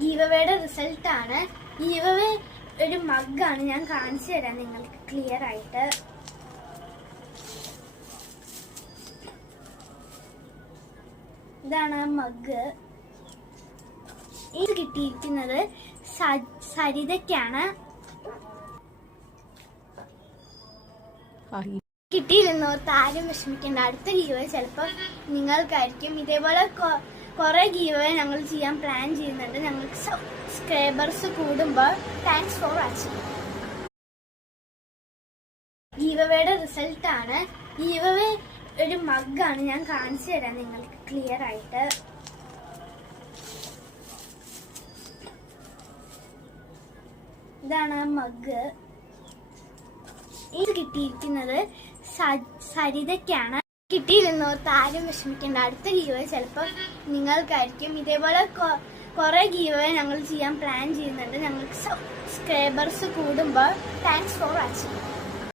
ഗീവവേയുടെ റിസൾട്ടാണ്. ഗീവവേ ഒരു മഗ്ഗാണ്. ഞാൻ കാണിച്ചു തരാം നിങ്ങൾക്ക് ക്ലിയർ ആയിട്ട്. ഇതാണ് മഗ്. ഇത് കിട്ടിയിരിക്കുന്നത് സരിതയ്ക്കാണ്. കിട്ടിയില്ലെന്നോർത്ത് ആരും വിഷമിക്കേണ്ട. അടുത്ത ഗീവേ ചിലപ്പോൾ നിങ്ങൾക്കായിരിക്കും. ഇതേപോലെ കുറെ ഗീവേ ഞങ്ങൾ ചെയ്യാൻ പ്ലാൻ ചെയ്യുന്നുണ്ട്. ഞങ്ങൾക്ക് സബ്സ്ക്രൈബേഴ്സ് കൂടുമ്പോൾ. Thanks for watching. ഗീവവേയുടെ റിസൾട്ടാണ്. ഗീവവേ ഒരു മഗ്ഗാണ്. ഞാൻ കാണിച്ചു തരാം നിങ്ങൾക്ക് ക്ലിയർ ആയിട്ട്. ഇതാണ് മഗ്. ഇത് കിട്ടിയിരിക്കുന്നത് സരിതയ്ക്കാണ്. കിട്ടിയില്ലെന്നോർത്ത് ആരും വിഷമിക്കേണ്ട. അടുത്ത ഗീവേ ചിലപ്പോൾ നിങ്ങൾക്കായിരിക്കും. ഇതേപോലെ കുറെ ഗീവേ ഞങ്ങൾ ചെയ്യാൻ പ്ലാൻ ചെയ്യുന്നുണ്ട്. ഞങ്ങൾക്ക് സബ്സ്ക്രൈബേഴ്സ് കൂടുമ്പോൾ. Thanks for watching.